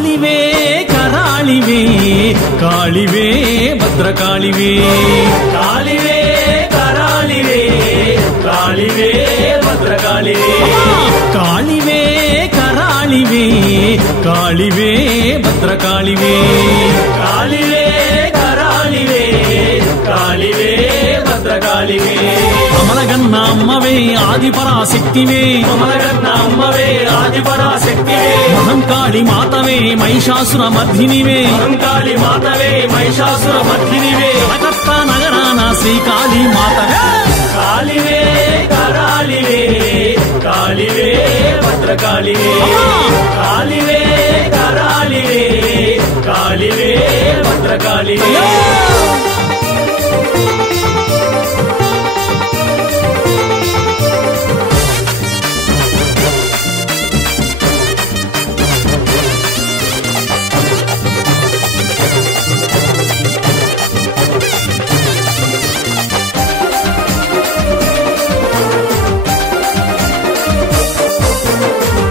కాళివే కరాళివే కాళివే భద్రకాళివే కాళివే కరాళివే కాళివే భద్రకాళివే కాళివే కరాళివే కాళివే భద్రకాళివే కాళివే కరాళివే కాళివే భద్రకాళివే అమలగన్న అమ్మవే ఆదిపరాశక్తివే అమలగన్న అమ్మవే ఆదిపరాశక్తివే మహంకాళి మాతవే మహిషాసుర మర్ధినివే మహంకాళి మాతవే మహిషాసుర మర్ధినివే కలకత్తా నగరాన శ్రీకాళి మాతవే కాళివే కరాళివే కాళివే భద్రకాళివే కాళివే కరాళివే కాళివే భద్రకాళివే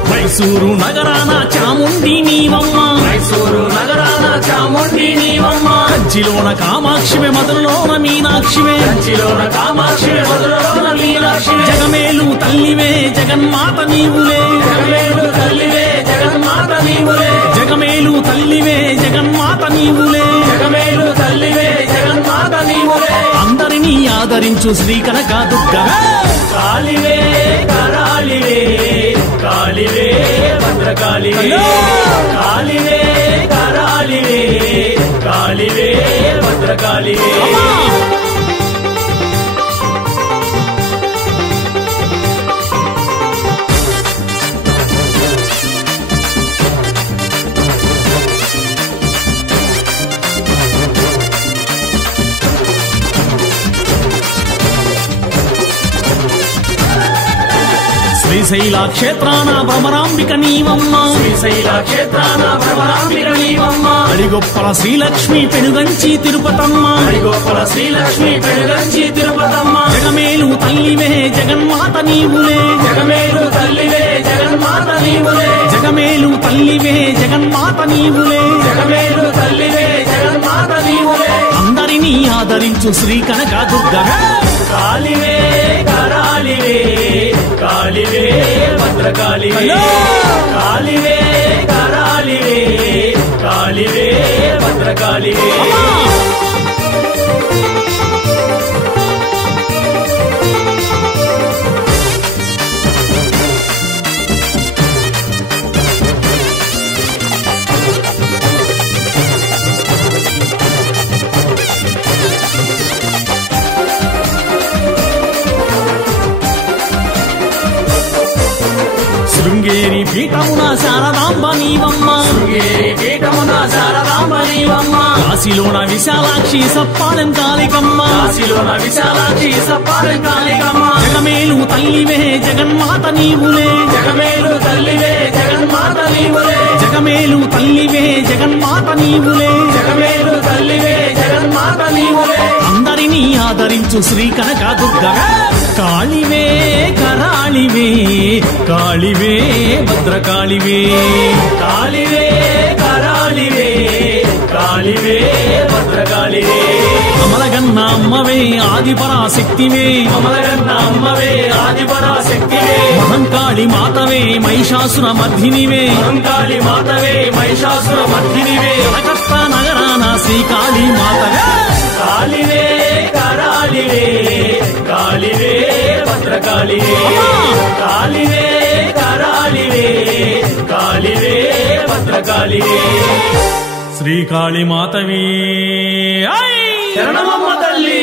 మైసూరు నగరాన చాముండి నీవమ్మ మైసూరు నగరాన చాముండి నీవమ్మ కంచిలోన కామాక్షివే మధురలోన మీనాక్షివే కంచిలోన కామాక్షివే మధురలోన మీనాక్షివే జగమేలు తల్లివే జగన్మాత నీవులే జగమేలు తల్లివే జగన్మాత నీవులే జగమేలు తల్లివే జగన్మాత నీవులే జగమేలు తల్లివే జగన్మాత నీవులే అందరినీ ఆదరించు శ్రీ కనక దుర్గవే కాళివే కరాళివే కాళివే భద్రకాళివే కాళివే కరాళివే కాళివే భద్రకాళివే శ్రీశైల క్షేత్రాన భ్రమరాంబిక నీవమ్మ శ్రీశైల క్షేత్రాన భ్రమరాంబిక నీవమ్మ అడిగొప్పల శ్రీలక్ష్మి పెనుగంచి తిరుపతమ్మ హరిగోపల శ్రీలక్ష్మి పెనుగంచి తిరుపతమ్మ జగమేలు తల్లివే జగన్మాత నీవులే జగమేలు తల్లివే జగన్మాత నీవులే జగమేలు తల్లివే జగన్మాత నీవులే జగమేలు తల్లివే జగన్మాత నీవులే అందరినీ ఆదరించు శ్రీ కనక దుర్గవే కాళివే కరాళివే కాళివే భద్రకాళివే కాళివే కరాళివే కాళివే భద్రకాళివే శృంగేరి పీఠమున శారదాంబ నీవమ్మ శృంగేరి పీఠమున శారదాంబ నీవమ్మ కాశీలోన విశాలాక్షి సప్పాలెం కాళికమ్మ కాశీలోన విశాలాక్షి సప్పాలెం కాళికమ్మ జగమేలు తల్లివే జగన్మాత నీవులే జగమేలు తల్లివే జగన్మాత నీవులే జగమేలు తల్లివే జగన్మాత నీవులే జగమేలు తల్లివే జగన్మాత నీవులే అందరినీ ఆదరించు శ్రీ కనక దుర్గవే కాళివే కరాళివే కాళివే భద్రకాళివే కాళివే కరాళివే కాళివే భద్రకాళివే అమలగన్న అమ్మవే ఆదిపరాశక్తివే అమలగన్న అమ్మవే ఆదిపరాశక్తివే మహంకాళి మాతవే మహిషాసుర మర్ధినివే మహంకాళి మాతవే మహిషాసుర మర్ధినివే కలకత్తా నగరాన శ్రీకాళి మాతవే కాళివే కరాళివే కాళివే భద్రకాళివే కాళివే కరాళివే కాళివే భద్రకాళివే శ్రీకాళి మాతవే శరణమమ్మ తల్లి.